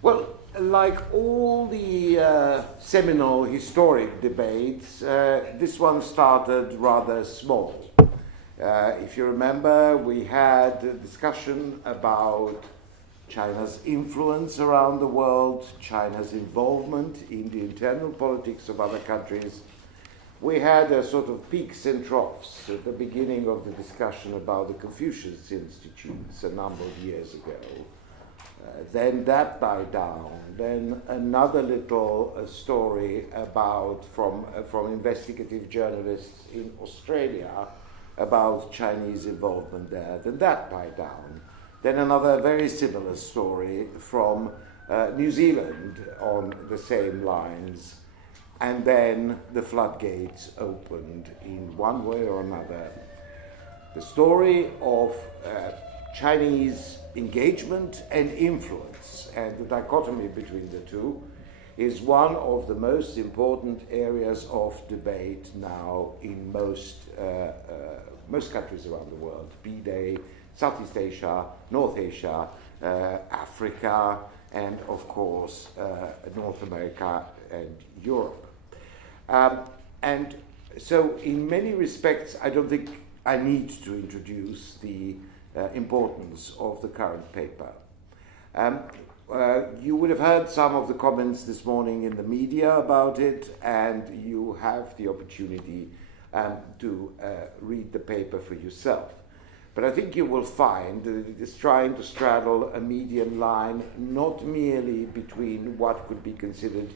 Well, like all the seminal historic debates, this one started rather small. If you remember, we had a discussion about China's influence around the world, China's involvement in the internal politics of other countries. We had a sort of peaks and troughs at the beginning of the discussion about the Confucius Institutes a number of years ago. Then that died down. Then another little story about from investigative journalists in Australia about Chinese involvement there. Then that died down. Then another very similar story from New Zealand on the same lines. And then the floodgates opened in one way or another. The story of Chinese engagement and influence, and the dichotomy between the two, is one of the most important areas of debate now in most countries around the world, be they Southeast Asia, North Asia, Africa, and of course North America and Europe. And so in many respects, I don't think I need to introduce the importance of the current paper. You would have heard some of the comments this morning in the media about it, and you have the opportunity to read the paper for yourself. But I think you will find that it is trying to straddle a median line, not merely between what could be considered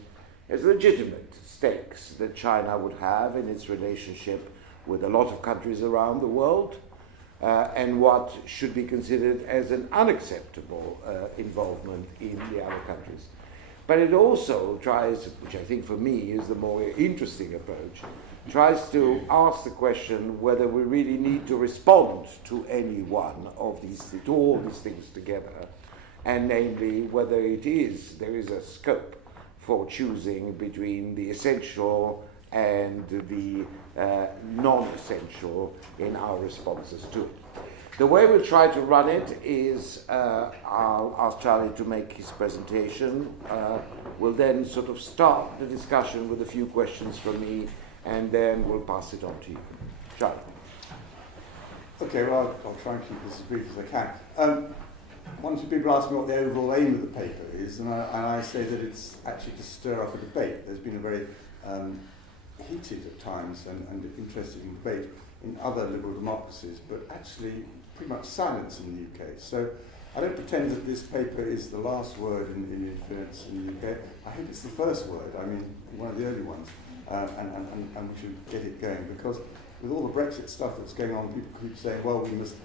as legitimate stakes that China would have in its relationship with a lot of countries around the world, and what should be considered as an unacceptable involvement in the other countries. But it also tries, which I think for me is the more interesting approach, tries to ask the question whether we really need to respond to any one of these, to all these things together, and namely whether there is a scope for choosing between the essential and the non-essential in our responses to it. The way we'll try to run it is I'll ask Charlie to make his presentation. We'll then sort of start the discussion with a few questions from me, and then we'll pass it on to you. Charlie. Okay, well, I'll try and keep this as brief as I can. One or two people ask me what the overall aim of the paper is, and I say that it's actually to stir up a debate. There's been a very heated at times and interesting debate in other liberal democracies, but actually pretty much silence in the UK. So I don't pretend that this paper is the last word in influence in the UK. I hope it's the first word, I mean, one of the early ones, and we should get it going, because with all the Brexit stuff that's going on, people keep saying, well, we must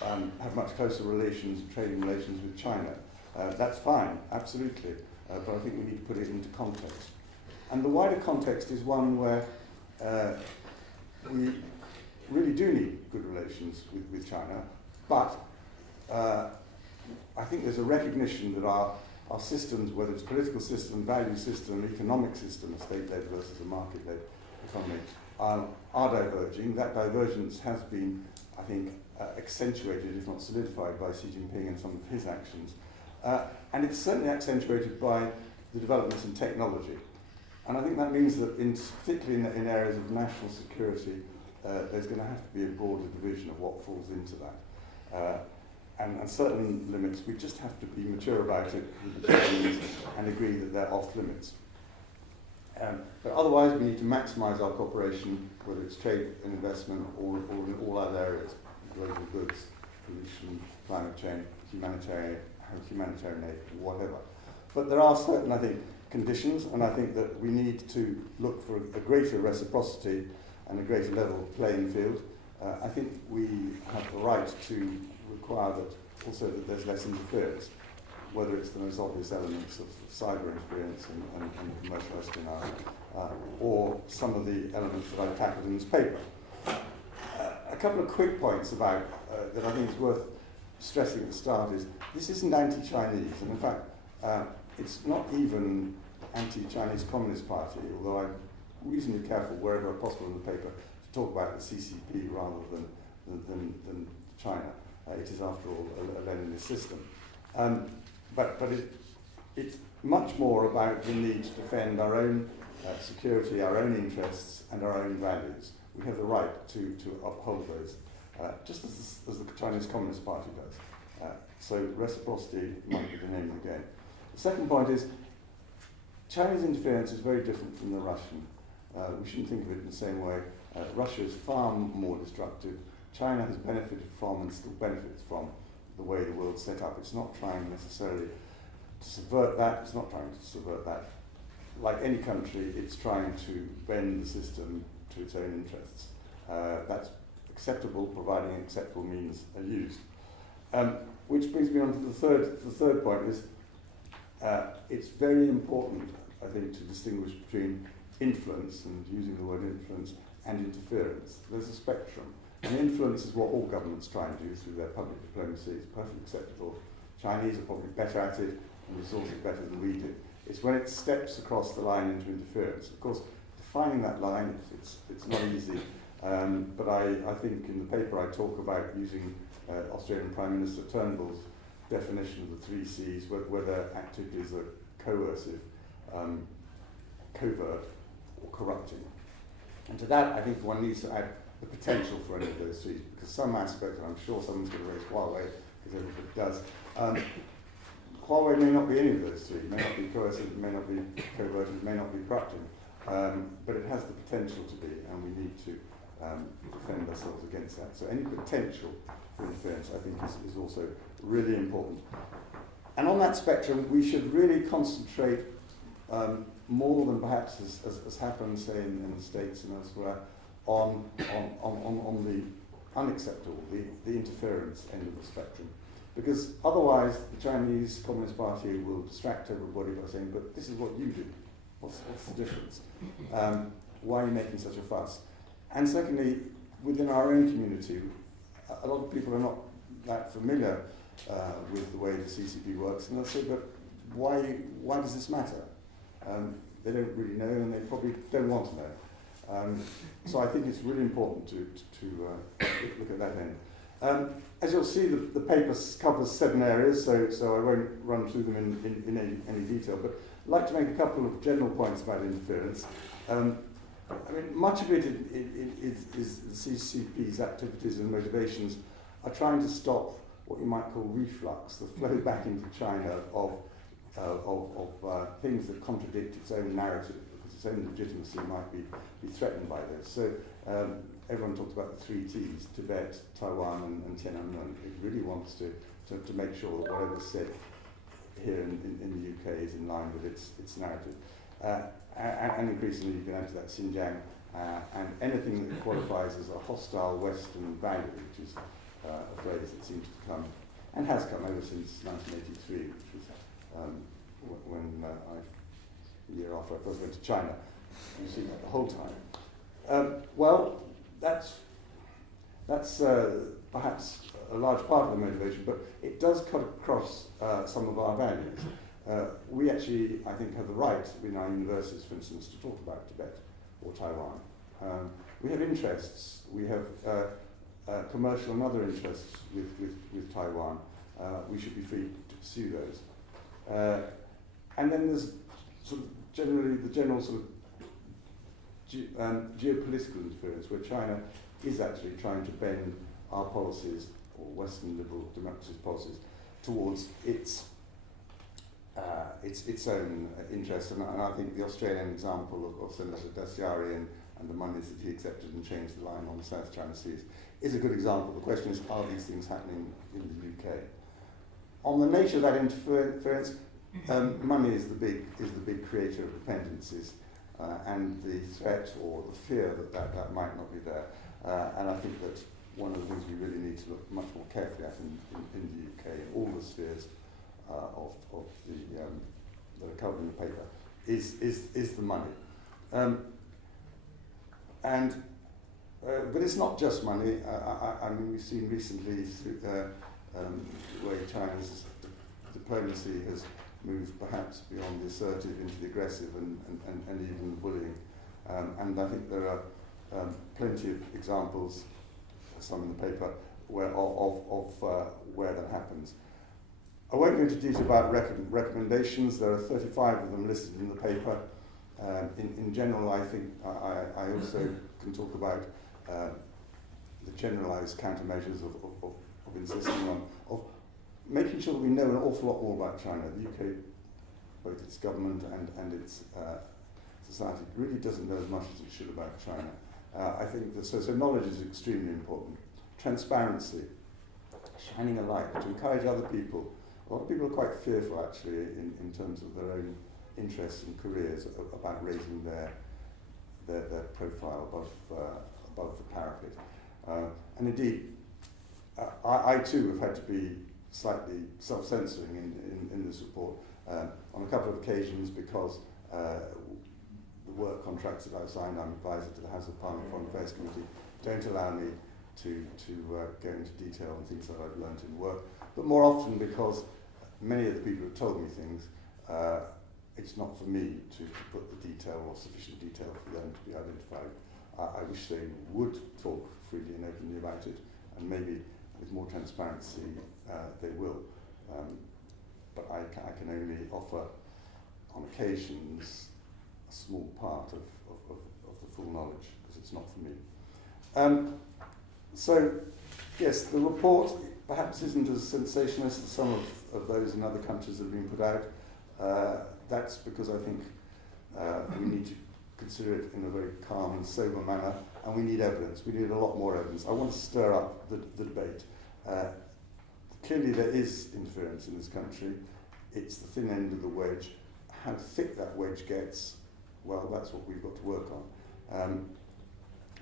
have much closer relations, trading relations with China. That's fine, absolutely, but I think we need to put it into context. And the wider context is one where we really do need good relations with China, but I think there's a recognition that our systems, whether it's political system, value system, economic system, a state-led versus a market-led economy, are diverging. That divergence has been, I think, accentuated, if not solidified, by Xi Jinping and some of his actions. And it's certainly accentuated by the developments in technology. And I think that means that, particularly in areas of national security, there's going to have to be a broader division of what falls into that. And certain limits, we just have to be mature about it with the Chinese and agree that they're off limits. But otherwise, we need to maximise our cooperation, whether it's trade and investment or in all other areas, global goods, pollution, climate change, humanitarian aid, whatever. But there are certain, I think, conditions, and I think that we need to look for a greater reciprocity and a greater level playing field. I think we have the right to require that also that there's less interference, whether it's the most obvious elements of cyber interference and commercial espionage, or some of the elements that I've tackled in this paper. A couple of quick points about that I think is worth stressing at the start is this isn't anti-Chinese, and in fact it's not even anti-Chinese Communist Party, although I'm reasonably careful wherever possible in the paper to talk about the CCP rather than China. It is, after all, a Leninist system. But it's much more about the need to defend our own security, our own interests, and our own values. We have the right to uphold those, just as the Chinese Communist Party does. So reciprocity might be the name of the game. The second point is Chinese interference is very different from the Russian. We shouldn't think of it in the same way. Russia is far more destructive. China has benefited from and still benefits from the way the world's set up. It's not trying necessarily to subvert that. It's not trying to subvert that. Like any country, it's trying to bend the system to its own interests. That's acceptable, providing acceptable means are used. Which brings me on to the third point is it's very important, I think, to distinguish between influence, and using the word influence, and interference. There's a spectrum. And influence is what all governments try and do through their public diplomacy. It's perfectly acceptable. Chinese are probably better at it, and resources better than we do. It's when it steps across the line into interference. Of course, defining that line, it's not easy. But I think in the paper I talk about using Australian Prime Minister Turnbull's definition of the three C's, whether activities are coercive, covert, or corrupting. And to that, I think one needs to add the potential for any of those three, because some aspect, and I'm sure someone's going to raise Huawei, because everybody does, Huawei may not be any of those three. It may not be coercive, it may not be covert, it may not be corrupting, but it has the potential to be, and we need to defend ourselves against that. So any potential for interference, I think, is also really important. And on that spectrum, we should really concentrate more than perhaps has happened, say, in the States and elsewhere, on the unacceptable, the interference end of the spectrum. Because otherwise, the Chinese Communist Party will distract everybody by saying, but this is what you do. What's the difference? Why are you making such a fuss? And secondly, within our own community, a lot of people are not that familiar with the way the CCP works, and they'll say, but why does this matter? They don't really know, and they probably don't want to know. So I think it's really important to look at that end. As you'll see, the paper covers 7 areas, so I won't run through them in any detail, but I'd like to make a couple of general points about interference. I mean, much of it is the CCP's activities and motivations are trying to stop what you might call reflux, the flow back into China of things that contradict its own narrative, because its own legitimacy might be threatened by this. So everyone talks about the 3 Ts, Tibet, Taiwan, and Tiananmen. It really wants to make sure that whatever's said here in the UK is in line with its narrative. And increasingly you can add to that Xinjiang, and anything that qualifies as a hostile Western value, which is a phrase that seems to come, and has come ever since 1983, which was when the year after I first went to China. You see that the whole time. Well, that's perhaps a large part of the motivation, but it does cut across some of our values. We actually, I think, have the right in our universities, for instance, to talk about Tibet or Taiwan. We have interests. We have commercial and other interests with Taiwan. We should be free to pursue those. And then there's sort of the general sort of geopolitical interference, where China is actually trying to bend our policies, or Western liberal democracies' policies, towards its own interests. And I think the Australian example of Senator Dastyari and the monies that he accepted and changed the line on the South China Seas is a good example. The question is, are these things happening in the UK? On the nature of that interference, money is the big creator of dependencies, and the threat or the fear that might not be there. And I think that one of the things we really need to look much more carefully at in the UK, in all the spheres of the that are covered in the paper, is the money. But it's not just money. I mean, we've seen recently through the way China's diplomacy has moved perhaps beyond the assertive into the aggressive and even bullying. And I think there are plenty of examples, some in the paper, of where that happens. I won't go into detail about recommendations. There are 35 of them listed in the paper. In general, I think I also can talk about the generalised countermeasures of insisting on, of making sure that we know an awful lot more about China. The UK, both its government and its society, really doesn't know as much as it should about China. I think that, so knowledge is extremely important. Transparency, shining a light to encourage other people. A lot of people are quite fearful, actually, in terms of their own interests and careers about raising their profile above the parapet. And indeed, I too have had to be slightly self-censoring in this report on a couple of occasions because the work contracts that I've signed, I'm advisor to the House of Parliament Foreign Affairs Committee, don't allow me to go into detail on things that I've learnt in work, but more often because many of the people who told me things, it's not for me to put the detail or sufficient detail for them to be identified. I wish they would talk freely and openly about it, and maybe with more transparency they will. But I can only offer, on occasions, a small part of the full knowledge, because it's not for me. So, yes, the report perhaps isn't as sensationalist as some of those in other countries that have been put out. That's because I think we need to consider it in a very calm and sober manner, and we need evidence. We need a lot more evidence. I want to stir up the debate. Clearly there is interference in this country. It's the thin end of the wedge. How thick that wedge gets, well, that's what we've got to work on.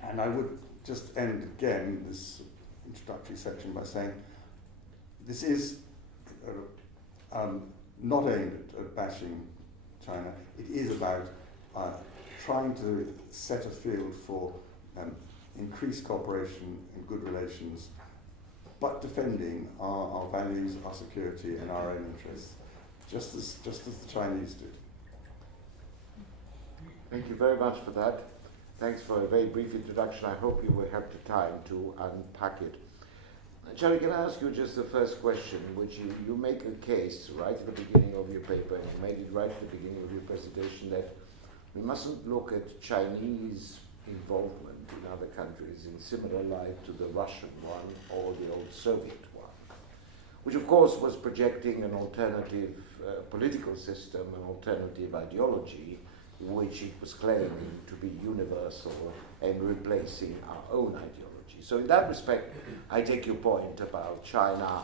And I would just end again this introductory section by saying this is not aimed at bashing China. It is about trying to set a field for increased cooperation and good relations, but defending our values, our security, and our own interests, just as the Chinese do. Thank you very much for that. Thanks for a very brief introduction. I hope you will have the time to unpack it. Charlie, can I ask you just the first question, which you make a case right at the beginning of your paper, and you made it right at the beginning of your presentation, that we mustn't look at Chinese involvement in other countries in similar light to the Russian one or the old Soviet one, which of course was projecting an alternative political system, an alternative ideology, which it was claiming to be universal and replacing our own ideology. So in that respect, I take your point about China.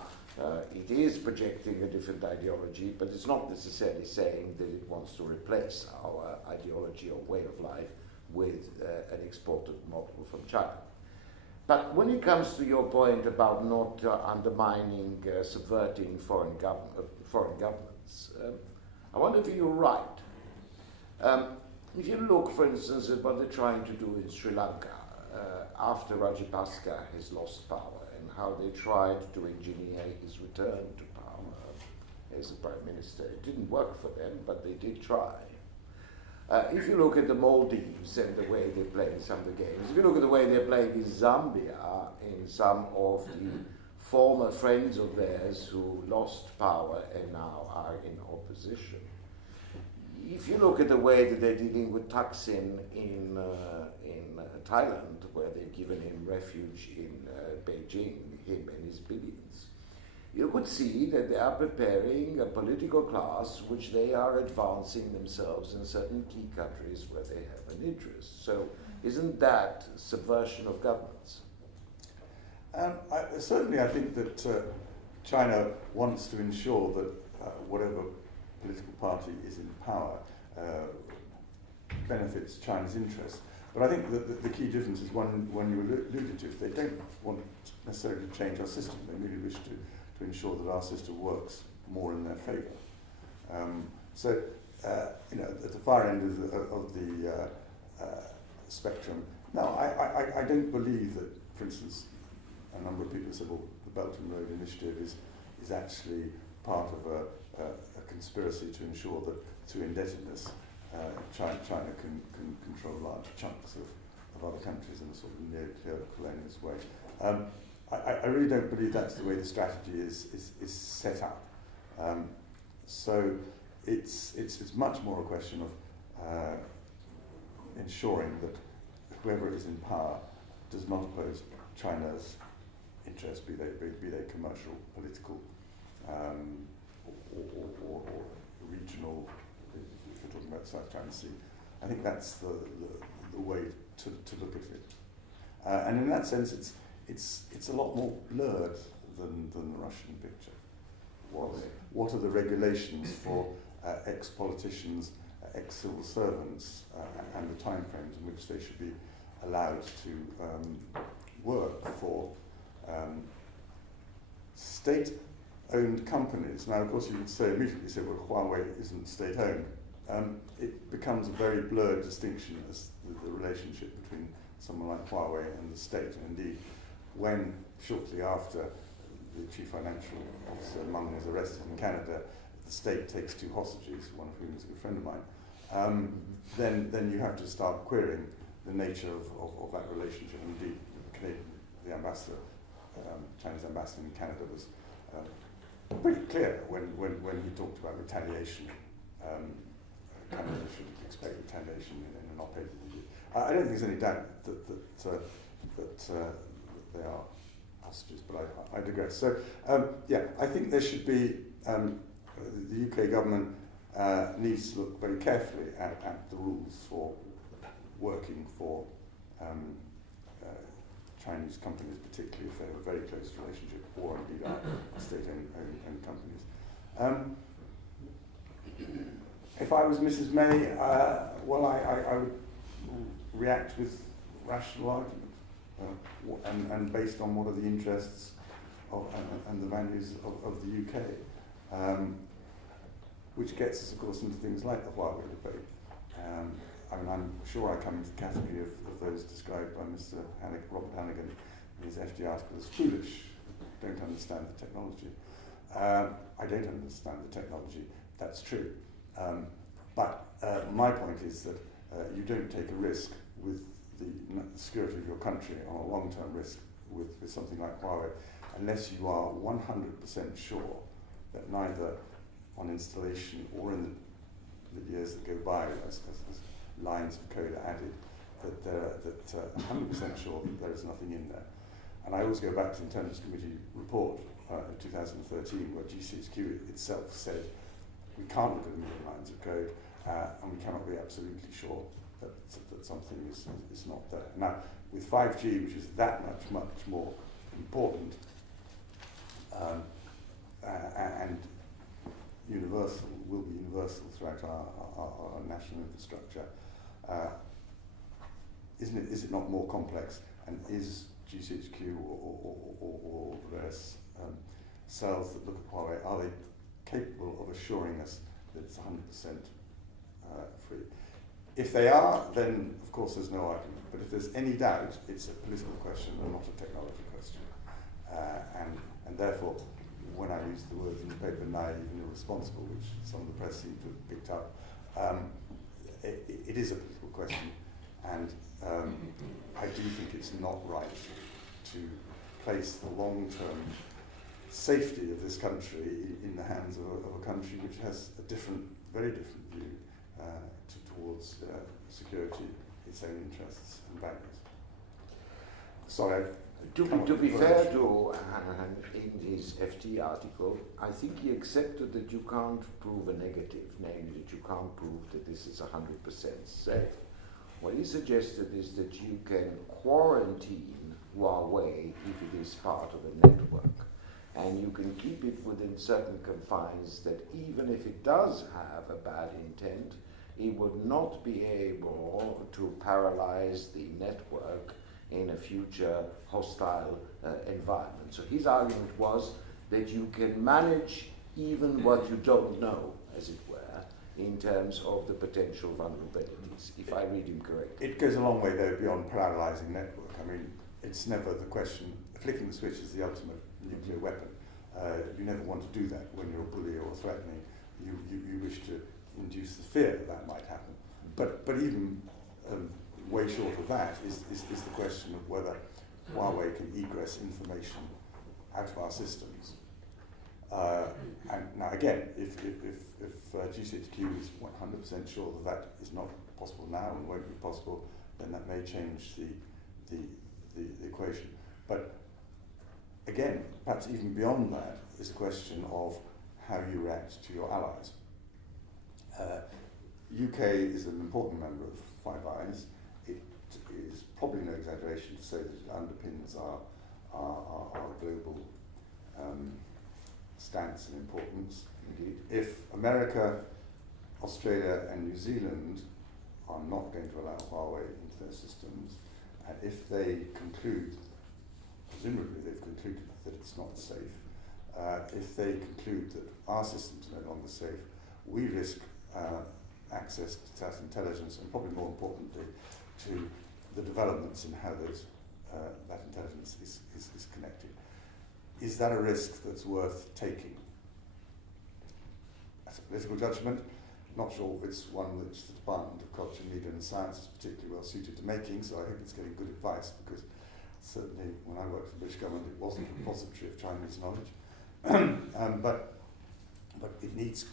It is projecting a different ideology, but it's not necessarily saying that it wants to replace our ideology or way of life with an exported model from China. But when it comes to your point about not undermining, subverting foreign governments, I wonder if you're right. If you look, for instance, at what they're trying to do in Sri Lanka after Rajapaksa has lost power, and how they tried to engineer his return to power as a prime minister. It didn't work for them, but they did try. If you look at the Maldives and the way they play in some of the games, if you look at the way they're playing in Zambia, in some of the former friends of theirs who lost power and now are in opposition, if you look at the way that they're dealing with Thaksin in Thailand, where they've given him refuge in Beijing, him and his billions, you could see that they are preparing a political class which they are advancing themselves in certain key countries where they have an interest. So isn't that subversion of governments? Certainly I think that China wants to ensure that whatever political party is in power benefits China's interests. But I think that the key difference is one you alluded to. They don't want necessarily to change our system. They merely wish to ensure that our system works more in their favour. At the far end of the spectrum, no, I don't believe that, for instance, a number of people said, well, the Belt and Road Initiative is actually part of a conspiracy to ensure that through indebtedness, China can control large chunks of other countries in a sort of neo-colonialist way. I really don't believe that's the way the strategy is set up. So it's much more a question of ensuring that whoever is in power does not oppose China's interests, be they commercial, political, or regional, if you're talking about the South China Sea. I think that's the way to look at it. And in that sense, it's a lot more blurred than the Russian picture was. What are the regulations for ex-politicians, ex-civil servants, and the timeframes in which they should be allowed to work for state-owned companies? Now, of course, you would immediately say, well, Huawei isn't state-owned. It becomes a very blurred distinction as the relationship between someone like Huawei and the state. And indeed, when shortly after the chief financial officer Meng was arrested in Canada, the state takes 2 hostages, one of whom is a good friend of mine, then you have to start querying the nature of that relationship. Indeed, the ambassador, Chinese ambassador in Canada, was pretty clear when he talked about retaliation. Canada should expect retaliation in an op-ed. I don't think there's any doubt that they are hostages, but I digress. So, I think there should be, the UK government needs to look very carefully at the rules for working for Chinese companies, particularly if they have a very close relationship, or indeed are state-owned companies. If I was Mrs. May, I would react with rational argument, and based on what are the interests and the values of the UK, which gets us, of course, into things like the Huawei debate. I'm sure I come into the category of those described by Mr. Robert Hannigan in his FT article as foolish, don't understand the technology. I don't understand the technology, that's true. But my point is that you don't take a risk with the security of your country on a long-term risk with something like Huawei unless you are 100% sure that neither on installation or in the years that go by as lines of code are added, that 100% sure that there is nothing in there. And I always go back to the Intelligence Committee report in 2013 where GCHQ itself said we can't look at a million lines of code and we cannot be absolutely sure that something is not there. Now, with 5G, which is that much more important and universal, will be universal throughout our national infrastructure, is it not more complex? And is GCHQ or the various cells that look at Huawei, are they capable of assuring us that it's 100% free? If they are, then of course there's no argument. But if there's any doubt, it's a political question and not a technology question. And therefore, when I use the words in the paper naive and irresponsible, which some of the press seem to have picked up, it is a political question. And I do think it's not right to place the long-term safety of this country in the hands of a country which has a very different view towards security, its own interests and values. Sorry. To be fair to Han in his FT article, I think he accepted that you can't prove a negative, namely that you can't prove that this is 100% safe. What he suggested is that you can quarantine Huawei if it is part of a network, and you can keep it within certain confines that even if it does have a bad intent, it would not be able to paralyze the network in a future hostile environment. So his argument was that you can manage even what you don't know, as it were, in terms of the potential vulnerabilities, if I read him correctly. It goes a long way, though, beyond paralyzing network. I mean, it's never the question, flicking the switch is the ultimate nuclear weapon. You never want to do that when you're a bully or threatening. You wish to induce the fear that might happen. But even way short of that is the question of whether Huawei can egress information out of our systems And now again, if GCHQ is 100% sure that that is not possible now and won't be possible, then that may change the equation. But again, perhaps even beyond that is a question of how you react to your allies. UK is an important member of Five Eyes. It is probably no exaggeration to say that it underpins our global stance and importance. Indeed. If America, Australia and New Zealand are not going to allow Huawei into their systems, and if they conclude, presumably they've concluded that it's not safe, if they conclude that our systems are no longer safe, we risk access to that intelligence, and probably more importantly, to the developments in how that intelligence is connected. Is that a risk that's worth taking? That's a political judgment. Not sure it's one which the Department of Culture, Media and Science is particularly well suited to making, so I hope it's getting good advice, because certainly when I worked for the British government it wasn't a repository of Chinese knowledge. But it needs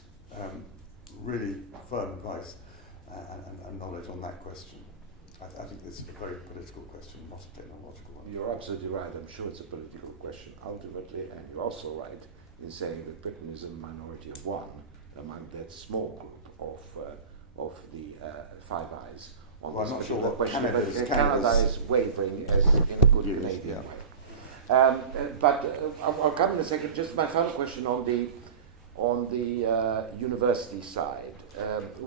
really firm advice and knowledge on that question. I think this is a very political question, not a technological one. You're absolutely right. I'm sure it's a political question ultimately, and you're also right in saying that Britain is a minority of one among that small group of the Five Eyes on this I'm not sure particular what question. Canada But is. Canada is wavering as in a good Canadian way. But I'll come in a second. Just my final question on the university side,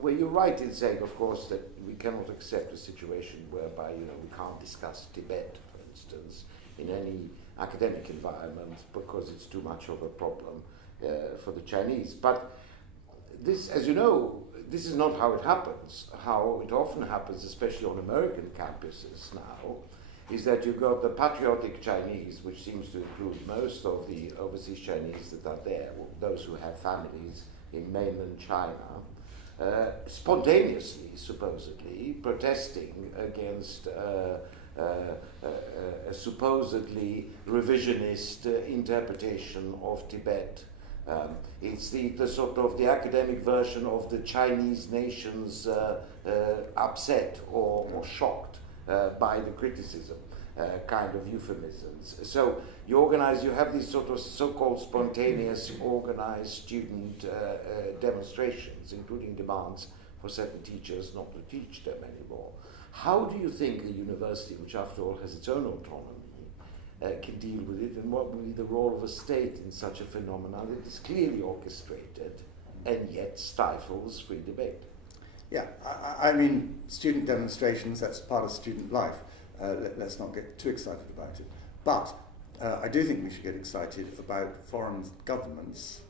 where you're right in saying, of course, that we cannot accept a situation whereby we can't discuss Tibet, for instance, in any academic environment because it's too much of a problem for the Chinese. But this, as you know, this is not how it happens. How it often happens, especially on American campuses now, is that you've got the patriotic Chinese, which seems to include most of the overseas Chinese that are there, those who have families in mainland China, spontaneously, supposedly, protesting against a supposedly revisionist interpretation of Tibet. It's the sort of the academic version of the Chinese nation's upset or shocked by the criticism, kind of euphemisms. So you have these sort of so-called spontaneous organized student demonstrations, including demands for certain teachers not to teach them anymore. How do you think a university, which after all has its own autonomy, can deal with it, and what will be the role of a state in such a phenomenon that is clearly orchestrated and yet stifles free debate? Yeah, I mean, student demonstrations, that's part of student life. Let's not get too excited about it. But I do think we should get excited about foreign governments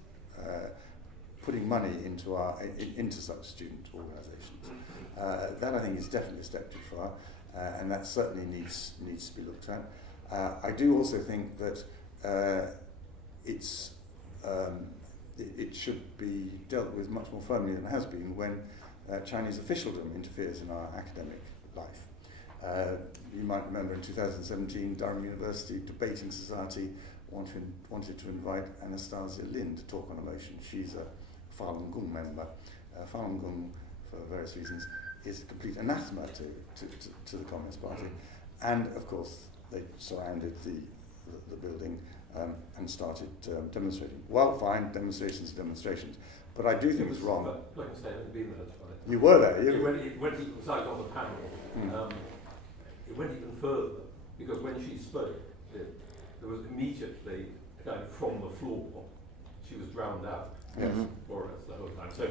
putting money into such student organisations. That, I think, is definitely a step too far, and that certainly needs to be looked at. I do also think that it should be dealt with much more firmly than it has been when Chinese officialdom interferes in our academic life. You might remember in 2017, Durham University Debating Society wanted to invite Anastasia Lin to talk on a motion. She's a Falun Gong member. Falun Gong, for various reasons, is a complete anathema to the Communist Party. And, of course, they surrounded the building and started demonstrating. Well, fine, demonstrations are demonstrations. But I do think it's wrong. Like I say, I've been there twice. You were there, It went even, was I on the panel, it went even further, because when she spoke, there was immediately, from the floor, she was drowned out. Yes. For us the whole time. So,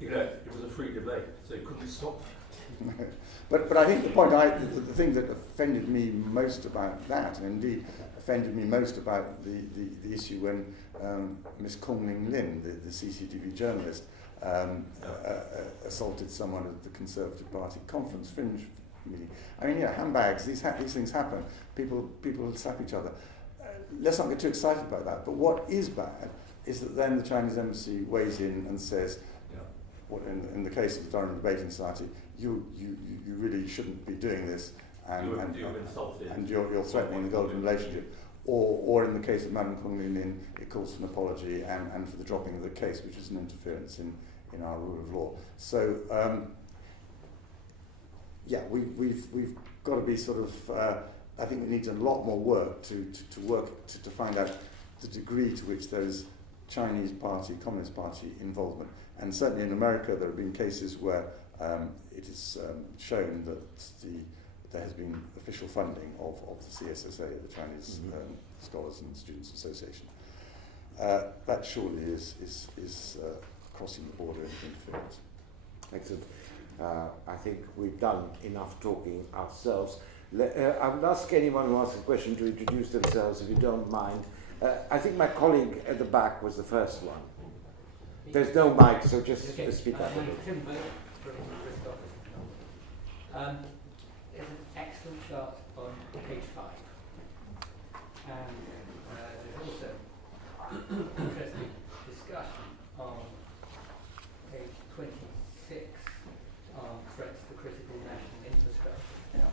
it was a free debate, so you couldn't stop. But I think the thing that offended me most about that, and indeed offended me most about the issue when Miss Kong Ling Lin, the CCTV journalist, assaulted someone at the Conservative Party conference fringe meeting. I mean, handbags, these things happen. People slap each other. Let's not get too excited about that. But what is bad is that then the Chinese embassy weighs in and says, what in the case of the Durham Debating Society, you really shouldn't be doing this, and you're threatening the golden relationship. or in the case of Madam Kung Lin, it calls for an apology and for the dropping of the case, which is an interference in our rule of law. So, yeah, we've got to be sort of, I think we need a lot more work to find out the degree to which there is Chinese Party, Communist Party involvement. And certainly in America there have been cases where it is shown that there has been official funding of the CSSA, the Chinese Scholars and Students Association. That surely is crossing the border into interference. Excellent. I think we've done enough talking ourselves. I would ask anyone who asks a question to introduce themselves, if you don't mind. I think my colleague at the back was the first one. There's no mic, so just speak up. Tim Burke from the Risk Office. There's an excellent chart on page 5. And there's also interesting discussion on page 26 on threats to critical national infrastructure. Yeah.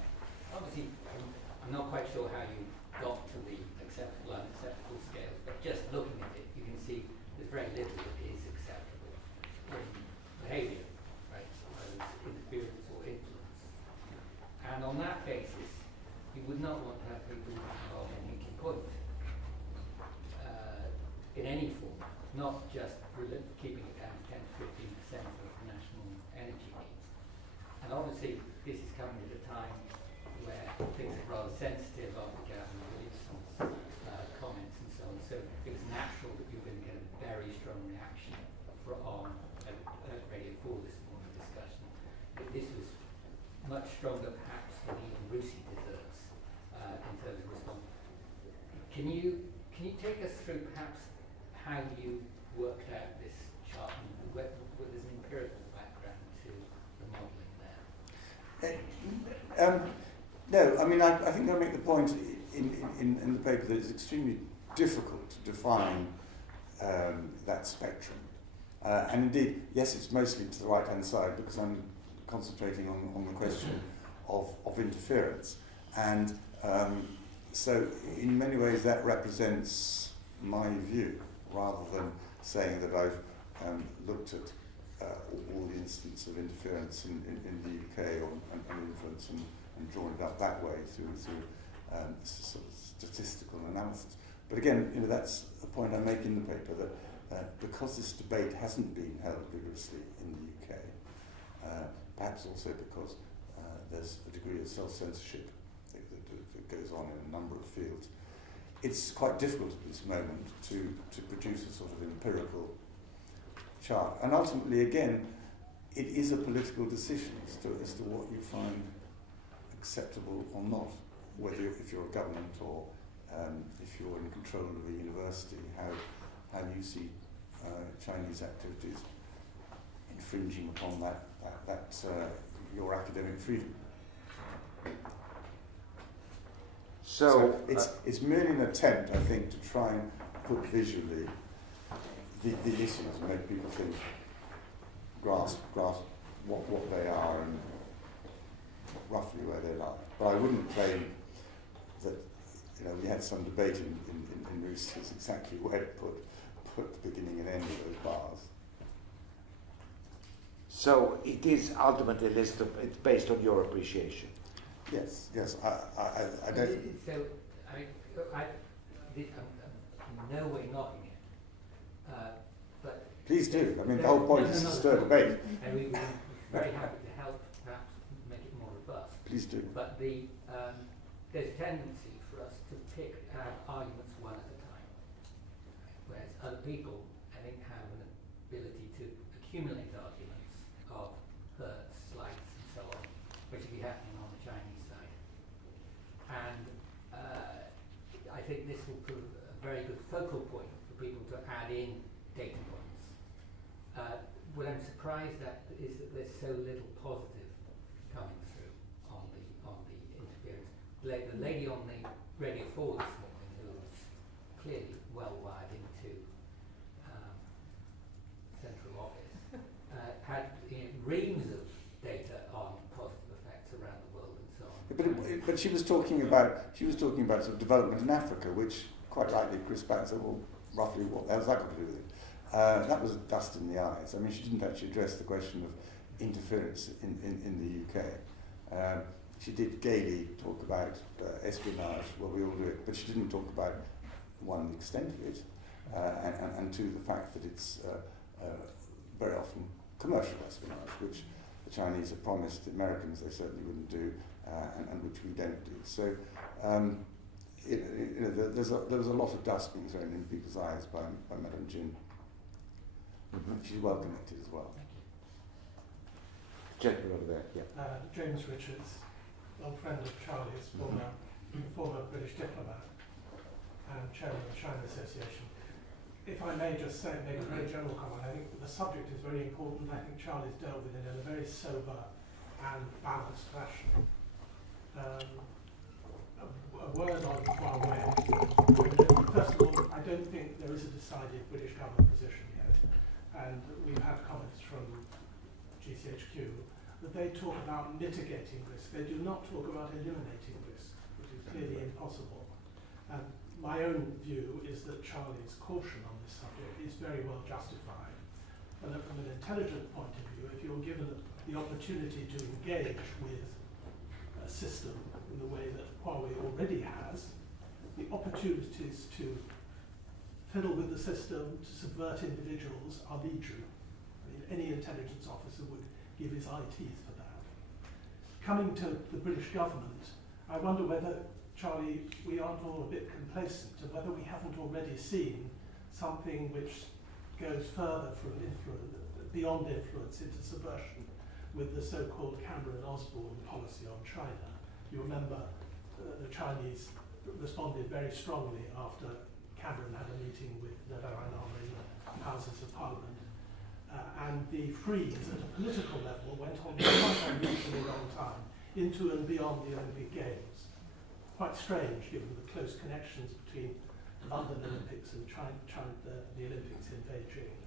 Obviously, I'm not quite sure how you got to the acceptable and unacceptable scales, but just looking at it, you can see there's very little that is acceptable in behaviour, right? Interference or influence. And on that basis, you would not want to have people involved in hinky point in any form, not just keeping it down to 10 to 15% of national energy needs. And obviously, this is coming at a time where things are rather sensitive after Gavin Williamson's comments and so on. So it was natural that you were going to get a very strong reaction on Radio 4 this morning discussion. But this was much stronger perhaps than even Rusi deserves in terms of response. Can you take us through perhaps how you worked out this chart and whether there's an empirical background to the modelling there? No, I mean, I think I make the point in the paper that it's extremely difficult to define that spectrum. And indeed, yes, it's mostly to the right-hand side because I'm concentrating on the question of interference. And so in many ways that represents my view, rather than saying that I've looked at all the instances of interference in the UK and influence and drawn it up that way through sort of statistical analysis. But again, that's a point I make in the paper, that because this debate hasn't been held vigorously in the UK, perhaps also because there's a degree of self-censorship that goes on in a number of fields, it's quite difficult at this moment to produce a sort of empirical chart. And ultimately, again, it is a political decision as to what you find acceptable or not, whether if you're a government or if you're in control of a university, how you see Chinese activities infringing upon that your academic freedom. So it's merely an attempt, I think, to try and put visually the issues and make people think, grasp what they are and roughly where they lie. But I wouldn't claim that we had some debate in Rusi as exactly where to put the beginning and end of those bars. So it is ultimately it's based on your appreciation. Yes. I don't. So I'm no way knocking it, but please do. I mean, the whole point is to stir debate. And we'd be very happy to help, perhaps make it more robust. Please do. But there's a tendency for us to pick out arguments one at a time, whereas other people, I think, have an ability to accumulate arguments of hertz, slights, and so on, which will be happening on the Chinese side. And I think this will prove a very good focal point for people to add in data points. What I'm surprised at is that there's so little positive coming through on the interference. The lady on the Radio 4 this morning, who was clearly well wired into central office, had reams of data on positive effects around the world and so on. But but she was talking about sort of development in Africa, which quite rightly Chris Batt said, well, roughly what has that got to do with it? That was dust in the eyes. I mean, she didn't actually address the question of interference in the UK. She did gaily talk about espionage, well, we all do it, but she didn't talk about, one, the extent of it, and two, the fact that it's very often commercial espionage, which the Chinese have promised the Americans they certainly wouldn't do, and which we don't do. So there was a lot of dust being thrown in people's eyes by Madame Jin. Mm-hmm. She's well connected as well. Gentleman over there, yeah. James Richards, old friend of Charlie's, former British diplomat and chairman of the China Association. If I may just say, make a very general comment, I think the subject is very important. I think Charlie's dealt with it in a very sober and balanced fashion. A word on Huawei. First of all, I don't think there is a decided British government position yet. And we've had comments from GCHQ that they talk about mitigating risk. They do not talk about eliminating risk, which is clearly impossible. And my own view is that Charlie's caution on this subject is very well justified. And that from an intelligent point of view, if you're given the opportunity to engage with a system in the way that Huawei already has, the opportunities to fiddle with the system, to subvert individuals are legion. I mean, any intelligence officer would give his eye teeth for that. Coming to the British government, I wonder whether, Charlie, we aren't all a bit complacent, and whether we haven't already seen something which goes further from influence, beyond influence into subversion, with the so-called Cameron-Osborne policy on China. You remember the Chinese responded very strongly after Cameron had a meeting with Navarino in the Houses of Parliament. And the freeze at a political level went on for quite an unusually long time, into and beyond the Olympic Games. Quite strange, given the close connections between the London Olympics and the Olympics in Beijing.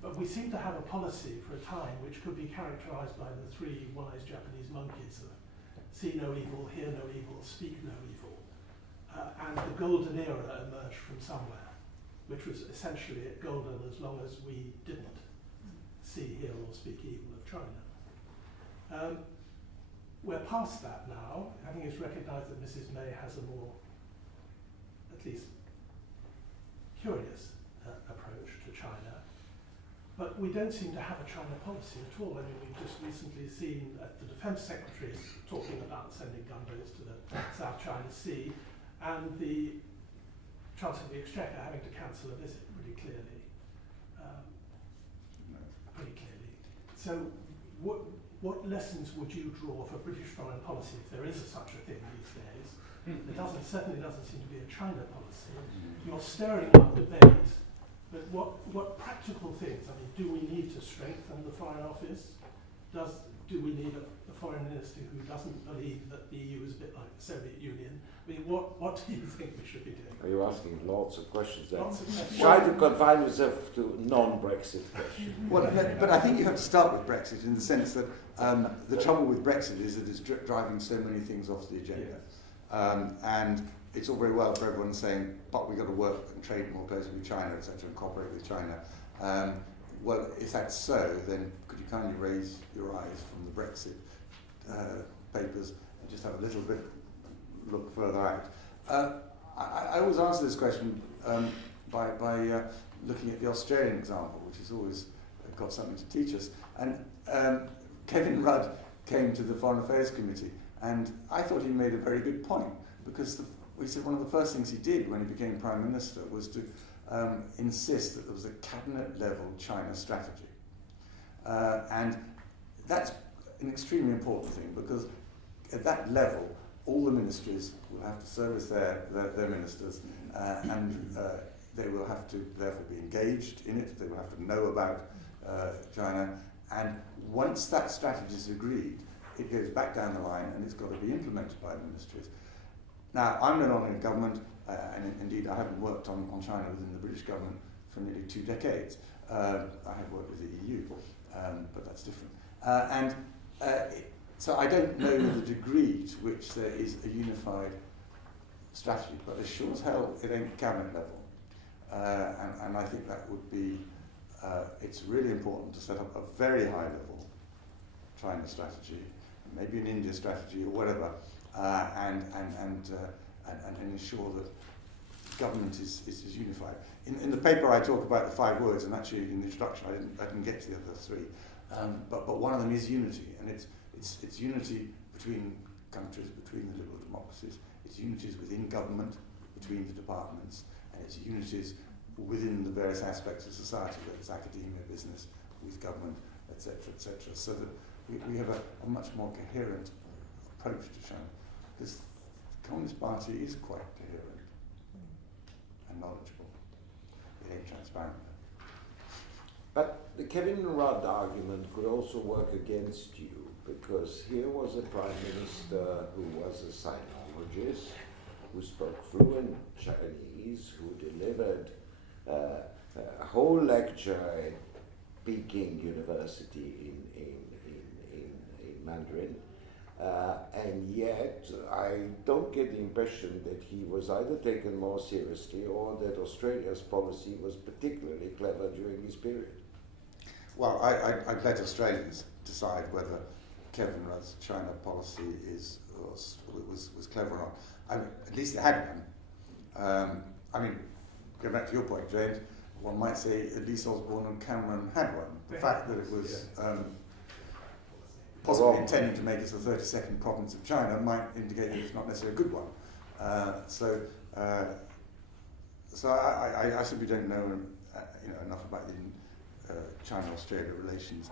But we seem to have a policy for a time which could be characterized by the three wise Japanese monkeys of see no evil, hear no evil, speak no evil. And the golden era emerged from somewhere, which was essentially golden as long as we didn't see, hear or speak evil of China. We're past that now. I think it's recognised that Mrs. May has a more, at least, curious approach to China. But we don't seem to have a China policy at all. I mean, we've just recently seen the Defence Secretary talking about sending gunboats to the South China Sea, and the Chancellor of the Exchequer having to cancel a visit pretty clearly. So what lessons would you draw for British foreign policy, if there is such a thing these days? There certainly doesn't seem to be a China policy. You're stirring up debate, but what practical things? I mean, do we need to strengthen the Foreign Office? Do we need a foreign minister who doesn't believe that the EU is a bit like the Soviet Union? I mean, what do you think we should be doing? Are you asking lots of questions there? Lots of questions. Try to confine yourself to non-Brexit questions. Well, but I think you have to start with Brexit in the sense that the trouble with Brexit is that it's driving so many things off the agenda. And it's all very well for everyone saying, but we've got to work and trade more closely with China, etc., and cooperate with China. Well, if that's so, then could you kindly raise your eyes from the Brexit papers and just have a little bit look further out? I always answer this question by looking at the Australian example, which has always got something to teach us. And Kevin Rudd came to the Foreign Affairs Committee, and I thought he made a very good point, because we said one of the first things he did when he became Prime Minister was to insist that there was a cabinet-level China strategy. And that's an extremely important thing, because at that level, all the ministries will have to service their ministers, and they will have to therefore be engaged in it, they will have to know about China, and once that strategy is agreed, it goes back down the line and it's got to be implemented by the ministries. Now, I'm no longer in government, and indeed I haven't worked on China within the British government for nearly 2 decades. I have worked with the EU, but that's different. So I don't know the degree to which there is a unified strategy, but as sure as hell it ain't cabinet level. And I think that would be, it's really important to set up a very high level China strategy, maybe an India strategy or whatever, and ensure that government is unified. In the paper I talk about the 5 words, and actually in the introduction I didn't get to the other 3, but one of them is unity, and it's unity between countries, between the liberal democracies. It's unities within government, between the departments, and it's unities within the various aspects of society, whether it's academia, business, with government, etc., so that we have a much more coherent approach to China. Because the Communist Party is quite coherent and knowledgeable. It ain't transparent. But the Kevin Rudd argument could also work against you, because here was a prime minister who was a sinologist, who spoke fluent Chinese, who delivered a whole lecture at Peking University in Mandarin, and yet I don't get the impression that he was either taken more seriously or that Australia's policy was particularly clever during this period. Well, I'd let Australians decide whether Kevin Rudd's China policy was clever or not. At least it had one. Going back to your point, James, one might say at least Osborne and Cameron had one. The fact that it was possibly intended to make us a 32nd province of China might indicate that it's not necessarily a good one. So I simply don't know enough about the China-Australia relations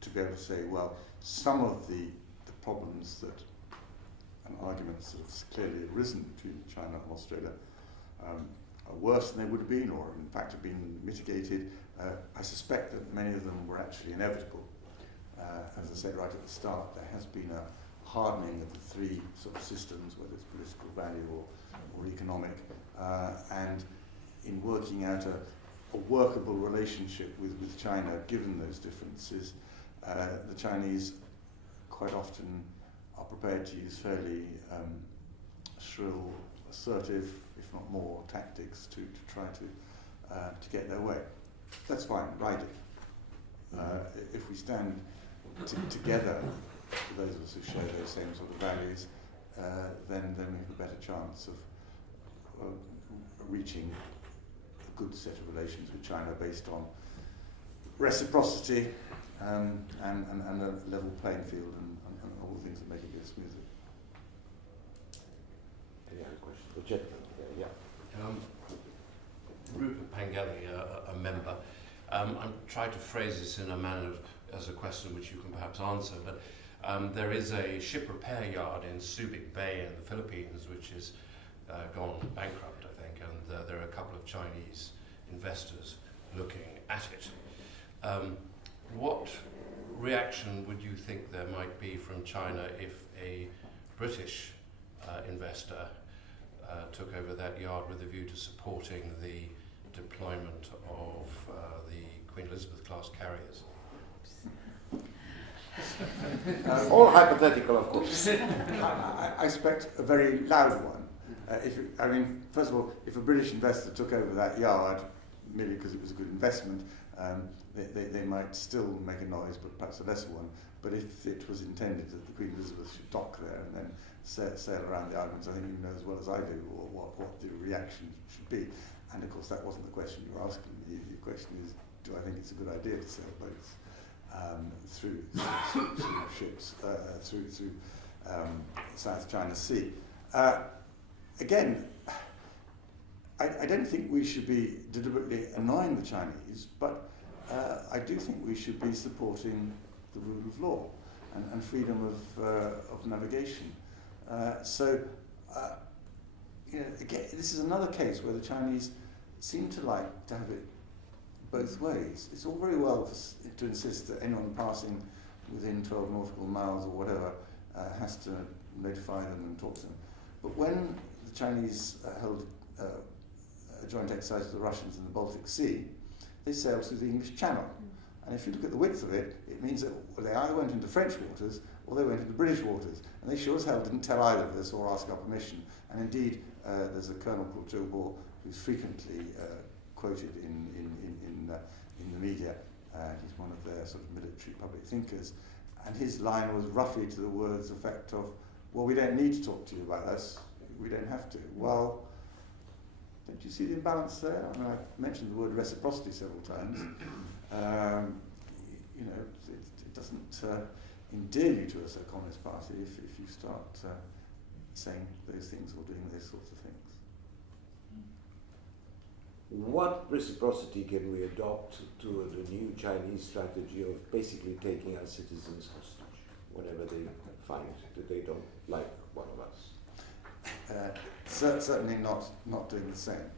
to be able to say, well, some of the problems that and arguments that have clearly arisen between China and Australia are worse than they would have been, or in fact have been mitigated. I suspect that many of them were actually inevitable. As I said right at the start, there has been a hardening of the 3 sort of systems, whether it's political value or economic, and in working out a workable relationship with China, given those differences, the Chinese quite often are prepared to use fairly shrill, assertive, if not more, tactics to try to get their way. That's fine, ride it. If we stand together, for those of us who share those same sort of values, then we have a better chance of reaching a good set of relations with China based on reciprocity and a level playing field and all the things that make it go smoothly. Any other questions? The gentleman there, yeah. Rupert Pengelly, a member. I'm trying to phrase this in a manner as a question which you can perhaps answer, but there is a ship repair yard in Subic Bay in the Philippines which has gone bankrupt, I think, and there are a couple of Chinese investors looking at it. What reaction would you think there might be from China if a British investor took over that yard with a view to supporting the deployment of the Queen Elizabeth class carriers? All hypothetical, of course. I expect a very loud one. First of all, if a British investor took over that yard merely because it was a good investment, they might still make a noise, but perhaps a lesser one. But if it was intended that the Queen Elizabeth should dock there and then sail around the islands, I think you know as well as I do what the reaction should be. And of course, that wasn't the question you were asking me. The question is, do I think it's a good idea to sail boats through ships through South China Sea? Again, I don't think we should be deliberately annoying the Chinese, but I do think we should be supporting the rule of law and freedom of navigation. Again, this is another case where the Chinese seem to like to have it both ways. It's all very well to insist that anyone passing within 12 nautical miles or whatever has to notify them and talk to them. But when the Chinese held a joint exercise with the Russians in the Baltic Sea, they sailed through the English Channel. And if you look at the width of it, it means that they either went into French waters or they went into British waters. And they sure as hell didn't tell either of us or ask our permission. And indeed, there's a colonel called Joe Ball who's frequently quoted in the media. He's one of their sort of military public thinkers. And his line was roughly to the words effect of, well, we don't need to talk to you about this. We don't have to. Well, don't you see the imbalance there? I mean, I mentioned the word reciprocity several times. You know, it doesn't endear you to us, a Communist Party, if you start saying those things or doing those sorts of things. What reciprocity can we adopt to the new Chinese strategy of basically taking our citizens hostage whenever they find that they don't like one of us? Certainly not doing the same.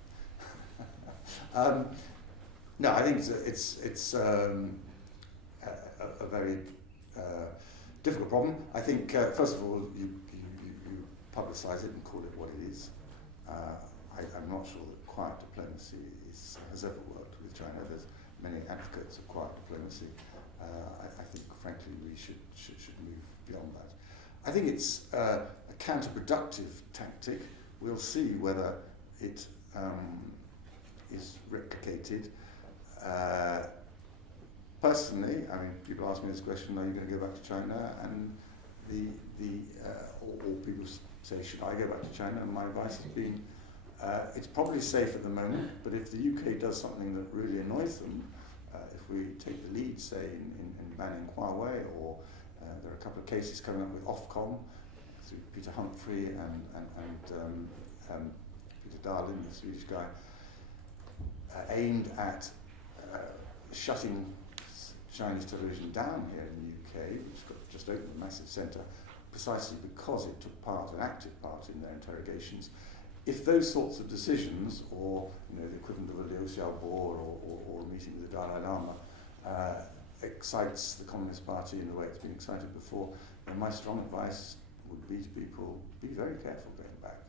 No, I think it's a very difficult problem. I think first of all you publicise it and call it what it is. I'm not sure that quiet diplomacy has ever worked with China. There's many advocates of quiet diplomacy. I think, frankly, we should move beyond that. I think it's a counterproductive tactic. We'll see whether it is replicated. Personally, I mean, people ask me this question: are you going to go back to China? And or people say, should I go back to China? And my advice has been, it's probably safe at the moment, but if the UK does something that really annoys them, if we take the lead, say, in banning Huawei, or there are a couple of cases coming up with Ofcom through Peter Humphrey and Peter Darlin, the Swedish guy, aimed at shutting Chinese television down here in the UK, which got just opened a massive centre, precisely because it took an active part in their interrogations. If those sorts of decisions, or the equivalent of a Liu Xiaobo or a meeting with the Dalai Lama, excites the Communist Party in the way it's been excited before, then my strong advice would be to people, be very careful going back.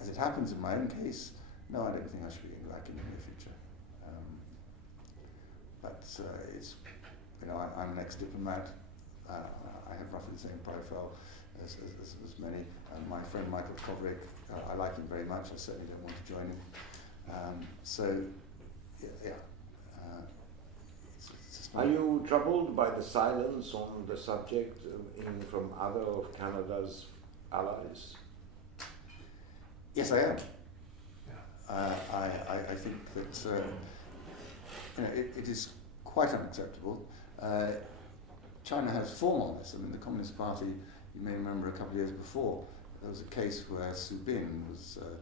As it happens in my own case, no, I don't think I should be going back in the near future. But it's, I'm an ex-diplomat. I have roughly the same profile as many. My friend Michael Kovrig, I like him very much. I certainly don't want to join him. Are you troubled by the silence on the subject from other of Canada's allies? Yes, I am. Yeah. I think that it is quite unacceptable. China has form on this. I mean, the Communist Party, you may remember a couple of years before, there was a case where Su Bin was a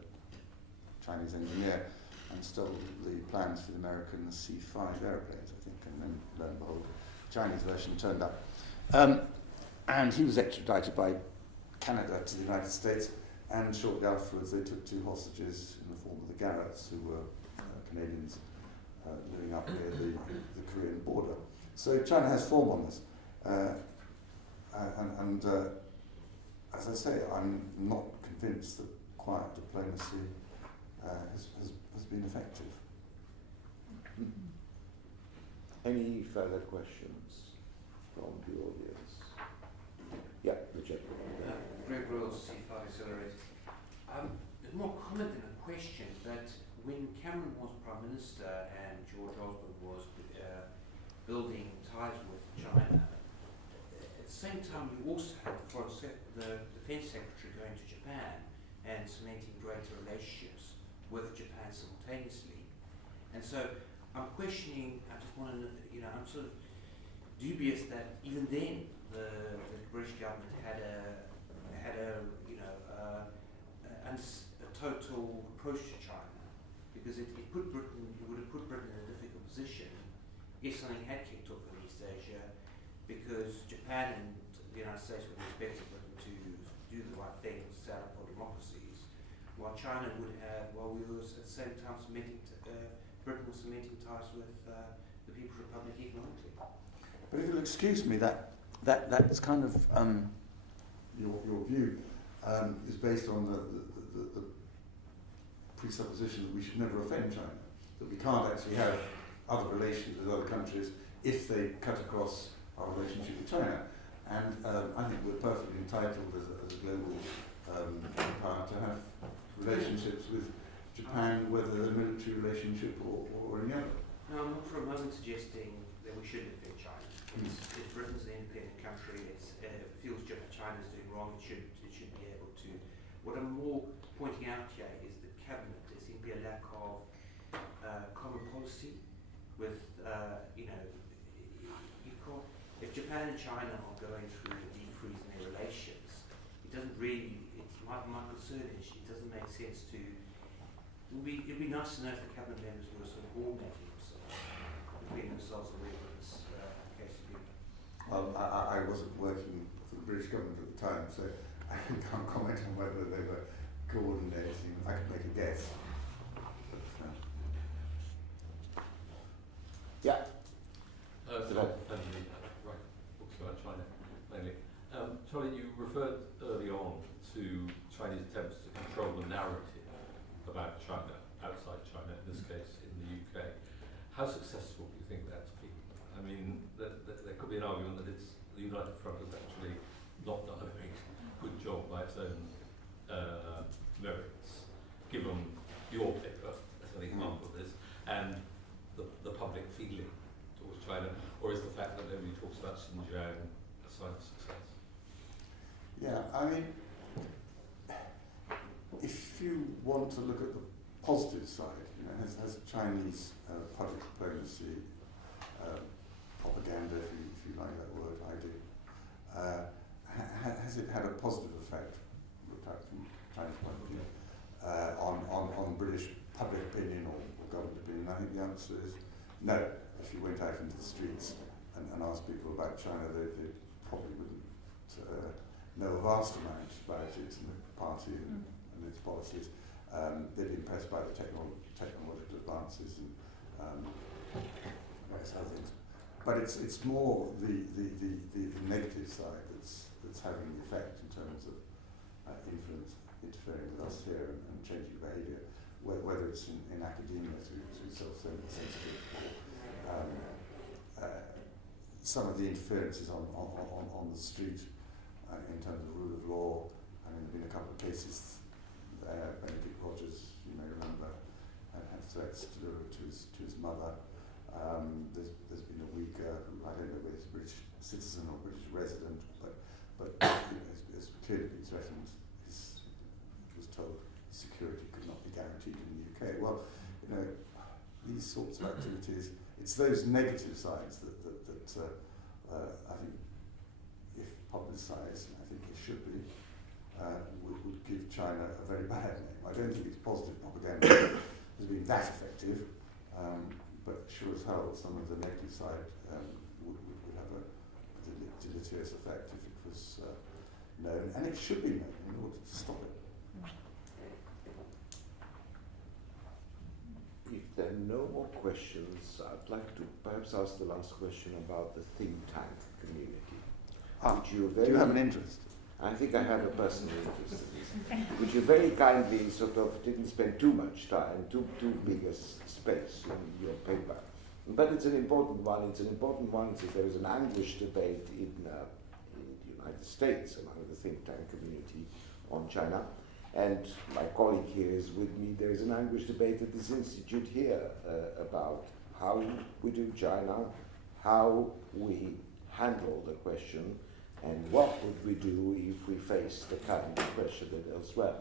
Chinese engineer and stole the plans for the American C-5 airplanes, I think, and then, lo and behold, the Chinese version turned up. And he was extradited by Canada to the United States, and shortly afterwards they took 2 hostages in the form of the Garretts, who were Canadians living up near the Korean border. So China has form on this. And as I say, I'm not convinced that quiet diplomacy has been effective. Any further questions from the audience? Yeah, the gentleman. Greg Rose, C5 Accelerate. It's more comment than a question, but when Cameron was Prime Minister and George Osborne was building ties with China, at the same time we also had the Defense Secretary going to Japan and cementing greater relationships with Japan simultaneously. And so I'm questioning, I just want to, I'm sort of dubious that even then the British government had a total approach to China, because it would have put Britain in a difficult position if something had kicked off in East Asia, because Japan and the United States would have expected Britain to do the right thing, set up for democracies, while China would have, while we were at the same time Britain was cementing ties with the People's Republic economically. But if you'll excuse me, that's kind of your view is based on the presupposition that we should never offend China, that we can't actually have other relations with other countries if they cut across our relationship with China. And I think we're perfectly entitled as a global power to have relationships with Japan, whether a military relationship or any other. No, I'm not for a moment suggesting that we shouldn't defend China. It's Britain's an independent country. It feels China's doing wrong. It should be able to. What I'm more pointing out here is the cabinet. There seems to be a lack of common policy. With you can't. If Japan and China are going through a deep freeze in their relations, it doesn't really. My concern is it doesn't make sense to. It'd be nice to know if the cabinet members were sort of coordinating themselves, between themselves and this case of you. Well, I wasn't working for the British government at the time, so I can't comment on whether they were coordinating. I could make a guess. Yeah. Right, books about China mainly. Charlie, you referred early on to Chinese attempts to control the narrative about China, outside China, in this case in the UK. How successful do you think that's been? I mean, there could be an argument that the United Front has actually not done a very good job by its own merits, given your paper as an example of this, and the public feeling towards China, or is the fact that nobody talks about Xinjiang a sign of success? Yeah, I mean, if you want to look at the positive side, has Chinese public diplomacy, propaganda, if you like that word, I do, has it had a positive effect, looked at from Chinese point of view, on British public opinion or government opinion? I think the answer is no. If you went out into the streets and asked people about China, they probably wouldn't know a vast amount about it and the party and its policies. They'd be impressed by the technological advances and various other things. But it's more the negative side that's having the effect in terms of interfering with us here and changing behaviour, whether it's in academia through self-censorship or some of the interferences on the street in terms of rule of law. I mean, there have been a couple of cases there. Benedict Rogers, you may remember, had threats delivered to his mother. There's been a Uyghur who, I don't know whether he's a British citizen or British resident, but has clearly been threatened. He was told security could not be guaranteed in the UK. Well, these sorts of activities, it's those negative sides that I think, if publicised, and I think it should be, would give China a very bad name. I don't think its positive propaganda has been that effective, but sure as hell some of the negative side would have a deleterious effect if it was known, and it should be known in order to stop it. If there are no more questions, I'd like to perhaps ask the last question about the think tank community. Do you have an interest? I think I have a personal interest in this, which you very kindly sort of didn't spend too much time, too big a space in your paper. But it's an important one. It's an important one since there is an anguished debate in the United States among the think tank community on China. And my colleague here is with me. There is an anguished debate at this institute here about how we do China, how we handle the question, and what would we do if we face the kind of pressure that elsewhere.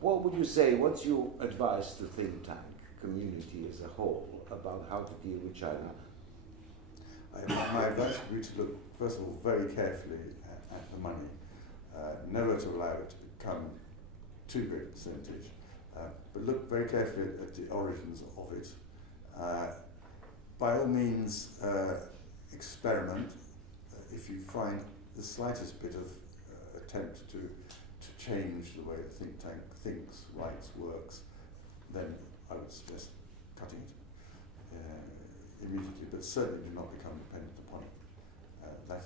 What would you say, what's your advice to think tank community as a whole about how to deal with China? My advice would be to look, first of all, very carefully at the money, never to allow it to become too great a percentage, but look very carefully at the origins of it. By all means, experiment. If you find the slightest bit of attempt to change the way the think tank thinks, writes, works, then I would suggest cutting it immediately, but certainly do not become dependent upon it. That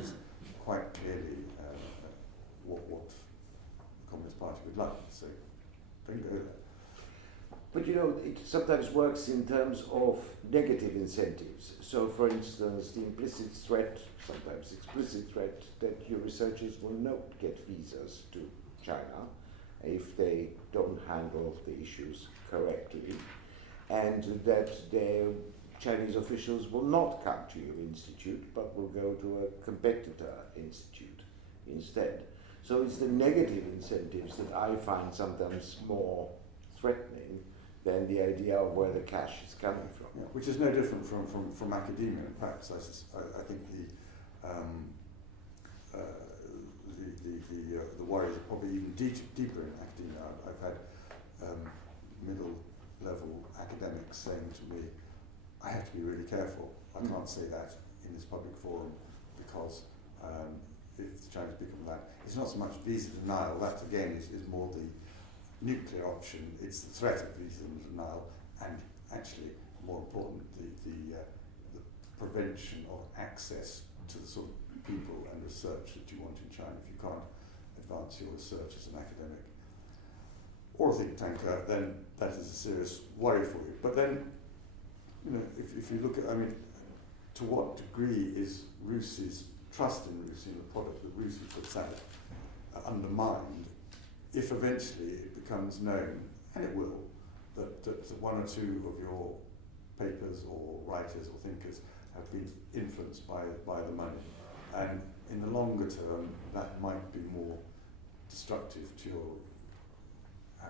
is quite clearly what the Communist Party would like. So don't go there. But you know, it sometimes works in terms of negative incentives. So, for instance, the implicit threat, sometimes explicit threat, that your researchers will not get visas to China if they don't handle the issues correctly, and that their Chinese officials will not come to your institute, but will go to a competitor institute instead. So it's the negative incentives that I find sometimes more threatening than the idea of where the cash is coming from. Yeah, which is no different from academia. Perhaps I think the worries are probably even deeper in academia. I've had middle-level academics saying to me, I have to be really careful. I can't say that in this public forum because if the Chinese become that, it's not so much visa denial. That again is more the nuclear option. It's the threat of visa denial, and actually, more important, the prevention of access to the sort of people and research that you want in China. If you can't advance your research as an academic or a think tanker, then that is a serious worry for you. But then, you know, if you look at, I mean, to what degree is RUSI's trust in RUSI and the product that RUSI puts out undermined if eventually it becomes known, and it will, that one or two of your papers or writers or thinkers have been influenced by the money. And in the longer term, that might be more destructive to your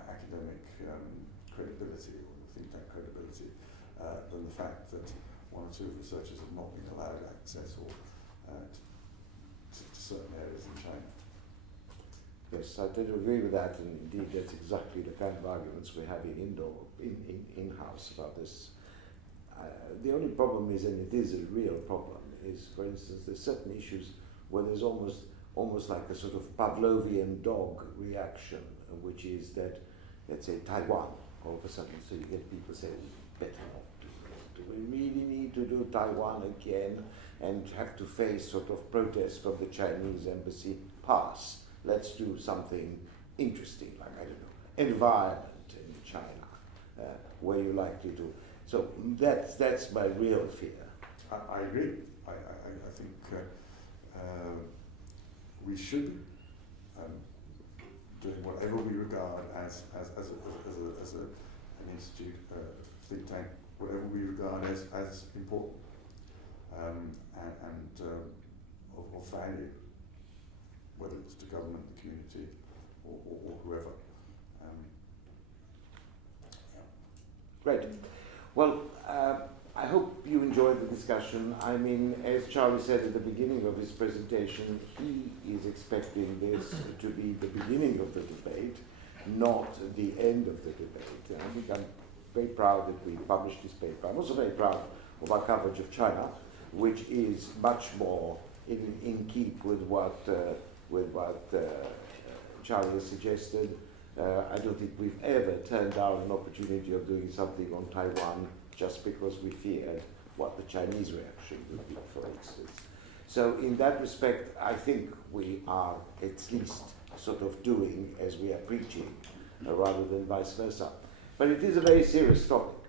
academic credibility or think tank credibility than the fact that one or two researchers have not been allowed access or to certain areas in China. Yes, I tend to agree with that, and indeed that's exactly the kind of arguments we're having in-house about this. The only problem is, and it is a real problem, is, for instance, there's certain issues where there's almost like a sort of Pavlovian dog reaction, which is that, let's say, Taiwan, all of a sudden, so you get people saying, better not do we really need to do Taiwan again and have to face sort of protests from the Chinese embassy? Pass. Let's do something interesting, like, I don't know, environment in China, where you likely to. So that's my real fear. I agree. I think we should be doing whatever we regard as an institute, think tank, whatever we regard as important and of value, whether it's to government, the community, or whoever. Great. Well, I hope you enjoyed the discussion. I mean, as Charlie said at the beginning of his presentation, he is expecting this to be the beginning of the debate, not the end of the debate. And I think I'm very proud that we published this paper. I'm also very proud of our coverage of China, which is much more in keep with what Charlie has suggested. I don't think we've ever turned down an opportunity of doing something on Taiwan just because we feared what the Chinese reaction would be, for instance. So in that respect, I think we are at least sort of doing as we are preaching, rather than vice versa. But it is a very serious topic.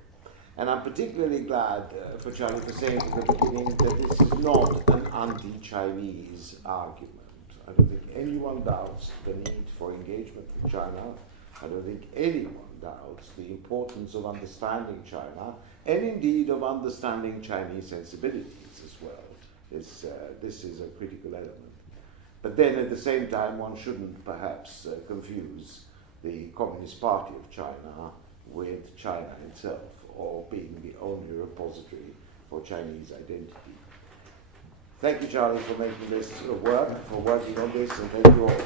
And I'm particularly glad for Charlie for saying at the beginning that this is not an anti-Chinese argument. I don't think anyone doubts the need for engagement with China. I don't think anyone doubts the importance of understanding China, and indeed of understanding Chinese sensibilities as well. This is a critical element. But then at the same time, one shouldn't perhaps confuse the Communist Party of China with China itself, or being the only repository for Chinese identity. Thank you, Charlie, for making this work, for working on this, and thank you all.